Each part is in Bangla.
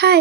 হাই,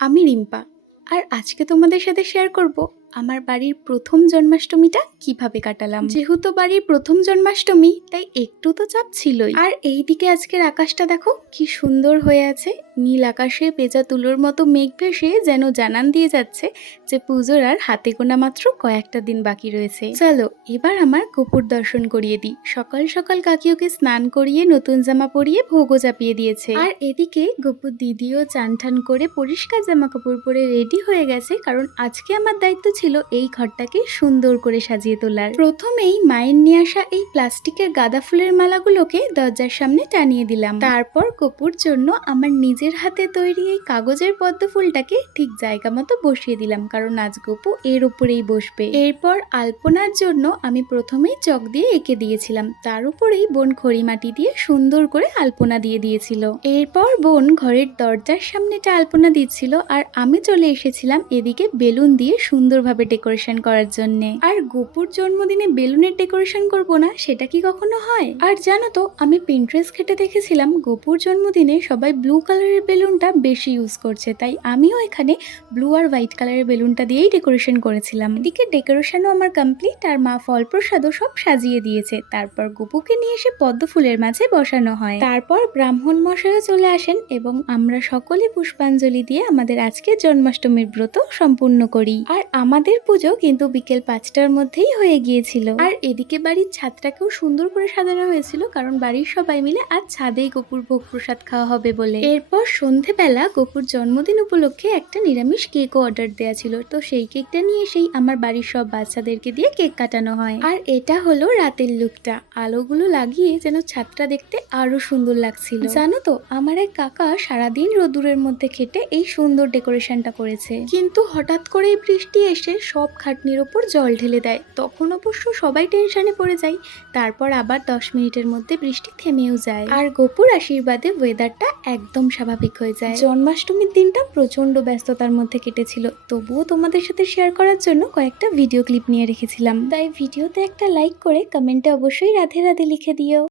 আমি রিম্পা। আর আজকে তোমাদের সাথে শেয়ার করব আমার বাড়ির প্রথম জন্মাষ্টমীটা কিভাবে কাটালাম। যেহেতু বাড়ির প্রথম জন্মাষ্টমী তাই একটু তো চাপ ছিলই। আর এইদিকে আজকের আকাশটা দেখো কি সুন্দর হয়ে আছে। নীল আকাশে পেঁচা তুলোর মতো মেঘ ভেসে যেন জানান দিয়ে যাচ্ছে যে পুজোর আর হাতে গোনা মাত্র কয়েকটা দিন বাকি রয়েছে। চলো এবার আমার গোপুর দর্শন করিয়ে দিই। সকাল সকাল কাকি ওকে স্নান করিয়ে নতুন জামা পরিয়ে ভোগও চাপিয়ে দিয়েছে। আর এদিকে গোপুর দিদিও চান ঠান করে পরিষ্কার জামা কাপড় পরে রেডি হয়ে গেছে, কারণ আজকে আমার দায়িত্ব ছিল এই ঘরটাকে সুন্দর করে সাজিয়ে তোলার। প্রথমেই মায়ের নিয়ে আসা এই প্লাস্টিকের গাঁদা ফুলের মালাগুলোকে দরজার সামনে টানিয়ে দিলাম। তারপর গোপুর জন্য আমার নিজের হাতে তৈরি এই কাগজের পদ্ম ফুলটাকে ঠিক জায়গা মতো বসিয়ে দিলাম, কারণ আজ গোপু এর উপরেই বসবে। এরপর আলপনার জন্য আমি প্রথমেই চক দিয়ে এঁকে দিয়েছিলাম, তার উপরেই বোন খড়ি মাটি দিয়ে সুন্দর করে আলপনা দিয়ে দিয়েছিল। এরপর বোন ঘরের দরজার সামনেটা আলপনা দিচ্ছিল আর আমি চলে এসেছিলাম এদিকে বেলুন দিয়ে সুন্দরভাবে ডেকোরেশন করার জন্য। আর গোপুর জন্মদিনে বেলুনের ডেকোরেশন করব না সেটা কি কখনো হয়? আর জানো তো আমি পিন্টারেস্ট ঘেটে দেখেছিলাম গোপুর জন্মদিনে সবাই ব্লু কালারের বেলুনটা বেশি ইউজ করছে, তাই আমিও এখানে ব্লু আর হোয়াইট কালারের বেলুনটা দিয়েই ডেকোরেশন করেছিলাম। এদিকে ডেকোরেশনও আমার কমপ্লিট আর মা ফল প্রসাদও সব সাজিয়ে দিয়েছে। তারপর গোপুকে নিয়ে এসে পদ্ম ফুলের মাঝে বসানো হয়। তারপর ব্রাহ্মণ মশাইও চলে আসেন এবং আমরা সকলে পুষ্পাঞ্জলি দিয়ে আমাদের আজকের জন্মাষ্টমীর ব্রত সম্পূর্ণ করি। আর আমাদের পুজো কিন্তু বিকেল 5টার মধ্যেই হয়ে গিয়েছিল। আর এদিকে বাড়ির ছাদটাকেও সুন্দর করে সাজানো হয়েছিল, কারণ বাড়ির সবাই মিলে আজ ছাদেই গোপুর ভোগ প্রসাদ খাওয়া হবে বলে। এরপর সন্ধেবেলা গোপুর জন্মদিন উপলক্ষে একটা নিরামিষ কেকও অর্ডার দেওয়া ছিল, তো সেই কেকটা নিয়ে এসেই আমার বাড়ির সব বাচ্চাদেরকে দিয়ে কেক কাটানো হয়। আর এটা হলো রাতের লুকটা। আলোগুলো লাগিয়ে যেন ছাদটা দেখতে আরো সুন্দর লাগছিল। জানো তো আমার এক কাকা সারাদিন রোদুরের মধ্যে খেটে এই সুন্দর ডেকোরেশনটা করেছে, কিন্তু হঠাৎ করেই বৃষ্টি এসে সব খাটনির ওপর জল ঢেলে দেয়। তখন অবশ্য সবাই টেনশনে পড়ে যায়। তারপর আবার 10 মিনিটের মধ্যে বৃষ্টি থেমেও যায় আর গোপুর আশীর্বাদে ওয়েদারটা একদম স্বাভাবিক হয়ে যায়। জন্মাষ্টমীর দিনটা প্রচন্ড ব্যস্ততার মধ্যে কেটেছিল, তবুও তোমাদের সাথে শেয়ার করার জন্য কয়েকটা ভিডিও ক্লিপ নিয়ে রেখেছিলাম। তাই ভিডিওতে একটা লাইক করে কমেন্টে অবশ্যই রাধে রাধে লিখে দিও।